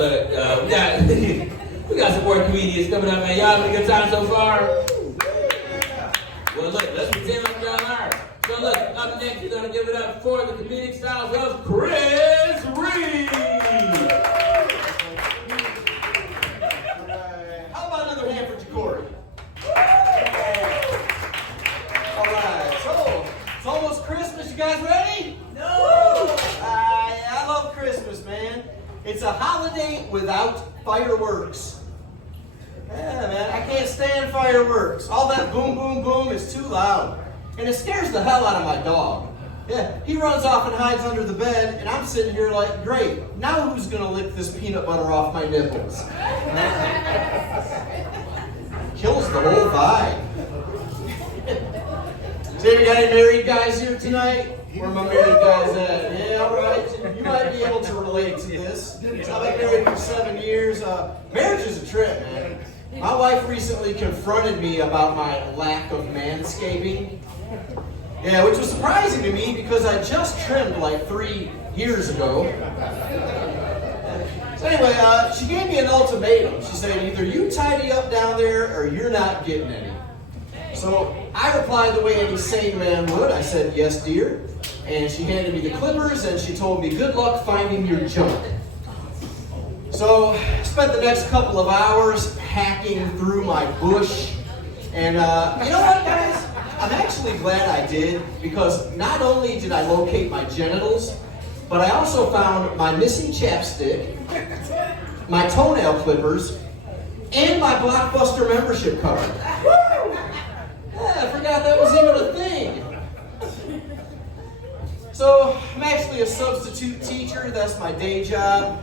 We got some more comedians coming up, man. Y'all having a good time so far? Well, look, let's pretend like y'all are. So look, up next, we're gonna give it up for the comedic styles of Chris Reed. How about another hand for Jacory? All right, so it's almost Christmas. You guys ready? No. I love Christmas, man. It's a holiday without fireworks. Yeah, man, I can't stand fireworks. All that boom, boom, boom is too loud. And it scares the hell out of my dog. Yeah, he runs off and hides under the bed, and I'm sitting here like, great, now who's gonna lick this peanut butter off my nipples? Kills the whole vibe. So you got any married guys here tonight? Where are my married guys at? Yeah, all right. You might be able to relate to this. I've been married for 7 years. Marriage is a trip, man. My wife recently confronted me about my lack of manscaping. Yeah, which was surprising to me because I just trimmed like 3 years ago. So anyway, she gave me an ultimatum. She said, either you tidy up down there or you're not getting any. So I replied the way any sane man would. I said, yes, dear. And she handed me the clippers and she told me, good luck finding your junk. So I spent the next couple of hours hacking through my bush. And you know what, guys? I'm actually glad I did, because not only did I locate my genitals, but I also found my missing chapstick, my toenail clippers, and my Blockbuster membership card. Woo! Yeah, I forgot that was even a thing. So I'm actually a substitute teacher. That's my day job.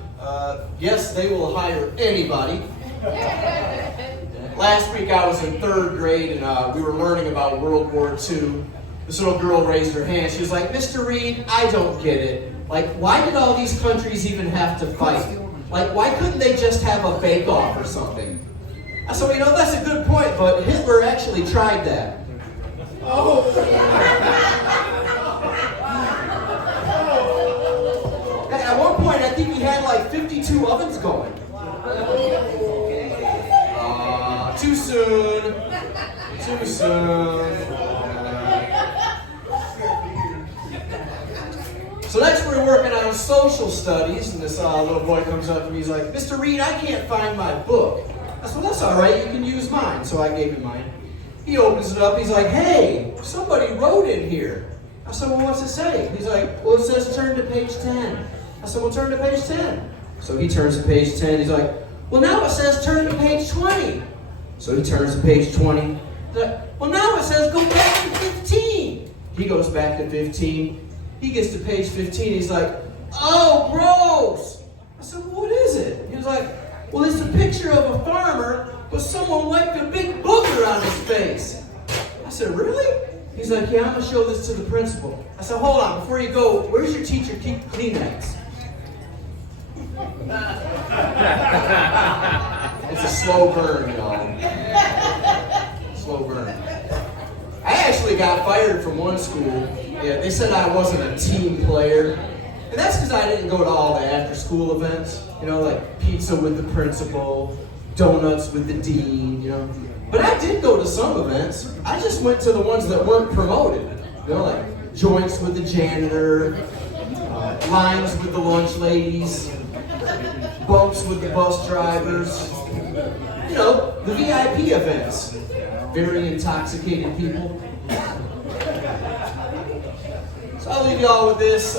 Yes, they will hire anybody. Last week I was in 3rd grade and we were learning about World War II. This little girl raised her hand. She was like, Mr. Reed, I don't get it. Like, why did all these countries even have to fight? Like, why couldn't they just have a bake-off or something? I said, well, you know, that's a good point, but Hitler actually tried that. Oh. At one point, I think he had like 52 ovens going. Too soon. Too soon. So next we're working on social studies, and this little boy comes up to me, he's like, Mr. Reed, I can't find my book. I said, well, that's all right, you can use mine. So I gave him mine. He opens it up, he's like, hey, somebody wrote in here. I said, well, what's it say? He's like, well, it says turn to page 10. I said, well, turn to page 10. So he turns to page 10, he's like, well, now it says turn to page 20. So he turns to page 20. He's like, well, now it says go back to 15. He goes back to 15. He gets to page 15. He's like, oh, gross. I said, well, what is it? He was like, well, it's a picture of a farmer, but someone wiped a big booger on his face. I said, really? He's like, yeah, I'm going to show this to the principal. I said, hold on, before you go, where's your teacher keep Kleenex? It's a slow burn, y'all. Slow burn. I actually got fired from one school. Yeah, they said I wasn't a team player. And that's because I didn't go to all the after-school events. You know, like pizza with the principal, donuts with the dean, you know. But I did go to some events. I just went to the ones that weren't promoted. You know, like joints with the janitor, lines with the lunch ladies, bumps with the bus drivers. You know, the VIP events. Very intoxicated people. So I'll leave you all with this.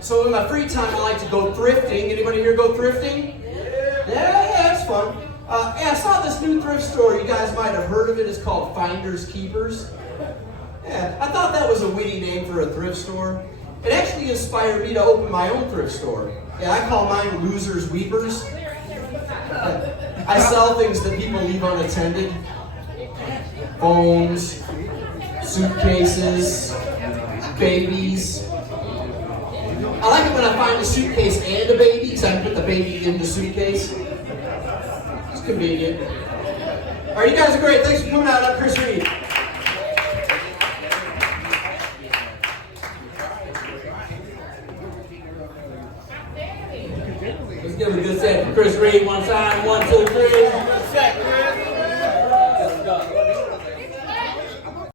So in my free time, I like to go thrifting. Anybody here go thrifting? Yeah, it's fun. Yeah, I saw this new thrift store. You guys might have heard of it. It's called Finders Keepers. Yeah, I thought that was a witty name for a thrift store. It actually inspired me to open my own thrift store. Yeah, I call mine Losers Weepers. I sell things that people leave unattended. Phones, suitcases, babies. I like it when I find a suitcase and a baby, because I can put the baby in the suitcase. It's convenient. All right, you guys are great. Thanks for coming out. I'm Chris Reed. Let's give it a good set. Chris Reed, one time, 1, 2, 3.